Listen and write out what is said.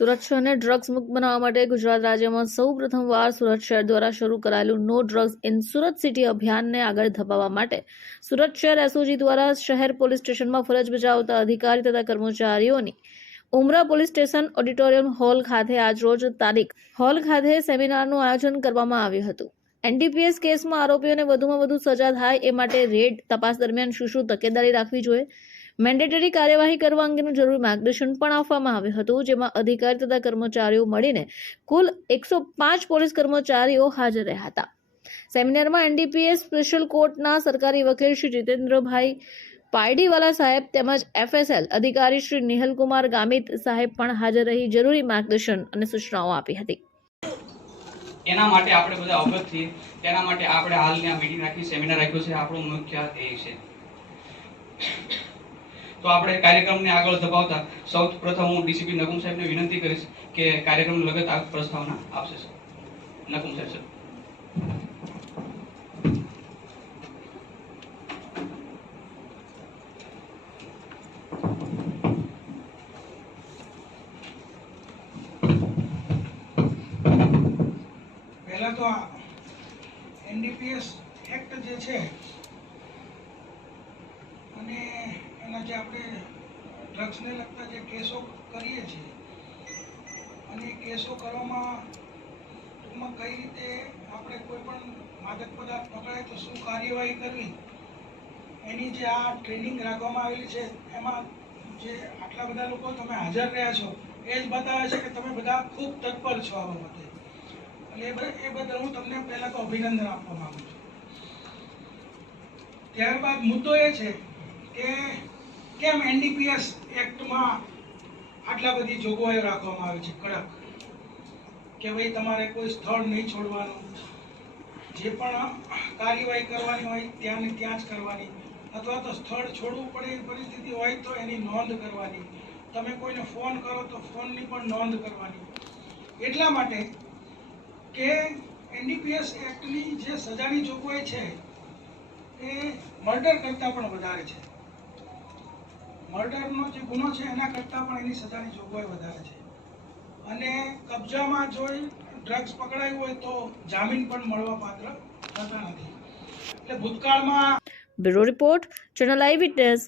સુરત શહેરને ડ્રગ્સ મુક્ત બનાવવા માટે ગુજરાત રાજ્યમાં સૌ પ્રથમવાર સુરત શહેર દ્વારા શરૂ કરાયેલું no drugs in Surat city અભિયાનને આગળ ધપાવવા માટે સુરત શહેર એસઓજી દ્વારા શહેર પોલીસ સ્ટેશનમાં ફરજ બજાવતા અધિકારી તથા કર્મચારીઓની ઉમરા પોલીસ સ્ટેશન ઓડિટોરિયમ હોલ ખાતે આજરોજ હોલ ખાતે સેમિનારનું આયોજન કરવામાં આવ્યું હતું। એનડીપીએસ કેસમાં આરોપીઓને વધુમાં વધુ સજા થાય એ માટે રેડ તપાસ દરમિયાન શું તકેદારી રાખવી જોઈએ, મેન્ડેટરી કાર્યવાહી કરવા અંગેનું જરૂરી માર્ગદર્શન પણ આપવામાં આવ્યું હતું, જેમાં અધિકારી તથા કર્મચારીઓ મળીને કુલ 105 પોલીસ કર્મચારીઓ હાજર રહ્યા હતા। સેમિનારમાં એનડીપીએસ સ્પેશિયલ કોર્ટના સરકારી વકીલ શ્રી જીતેન્દ્રભાઈ પાયડીવાલા સાહેબ તેમજ એફએસએલ અધિકારી શ્રી નિહલકુમાર ગામિત સાહેબ પણ હાજર રહી જરૂરી માર્ગદર્શન અને સૂચનાઓ આપી હતી। એના માટે આપણે બધા અવગત છીએ, તેના માટે આપણે હાલની આ મીટિંગ રાખી, સેમિનાર રાખ્યો છે। આપણો મુખ્ય ધ્યેય છે। તો આપણે કાર્યક્રમને આગળ ધપાવતા સૌથી પ્રથમ હું ડીસીપી નકુમ સાહેબને વિનંતી કરીશ કે કાર્યક્રમ લગત આ પ્રસ્તાવના આપશે। સર નકુમ સાહેબ સર। પહેલા તો એનડીપીએસ એક્ટ જે છે અને એના જે આપણે ડ્રગ્સને લગતા જે કેસો કરીએ છીએ અને કેસો કરવામાં ટૂંકમાં કઈ રીતે આપણે કોઈ પણ માદક પદાર્થ પકડાય તો શું કાર્યવાહી કરવી એની જે આ ટ્રેનિંગ રાખવામાં આવેલી છે, એમાં જે આટલા બધા લોકો તમે હાજર રહ્યા છો એ જ બતાવે છે કે તમે બધા ખૂબ તત્પર છો આ બાબતે। એટલે એ બદલ હું તમને પહેલા તો અભિનંદન આપવા માંગુ છું। ત્યારબાદ મુદ્દો એ છે કે કેમ એનડીપીએસ એક્ટમાં આટલા બધી જોગવાઈઓ રાખવામાં આવે છે કડક, કે ભાઈ તમારે કોઈ સ્થળ નહીં છોડવાનું, જે પણ કાર્યવાહી કરવાની હોય ત્યાં ને ત્યાં જ કરવાની, અથવા તો સ્થળ છોડવું પડે એવી પરિસ્થિતિ હોય તો એની નોંધ કરવાની, તમે કોઈને ફોન કરો તો ફોનની પણ નોંધ કરવાની। એટલા માટે કે એનડીપીએસ એક્ટની જે સજાની જોગવાઈ છે એ મર્ડર કરતાં પણ વધારે છે। મર્ડરનો જે ગુનો છે એના કરતાં પણ એની સજાની જોગવાઈ વધારે છે અને કબજામાં જો ડ્રગ્સ પકડાયું હોય તો જામીન પણ મળવા પાત્ર થતા નથી। એટલે ભૂતકાળમાં બ્યુરો રિપોર્ટ, ચેનલ આઈ વિટનેસ,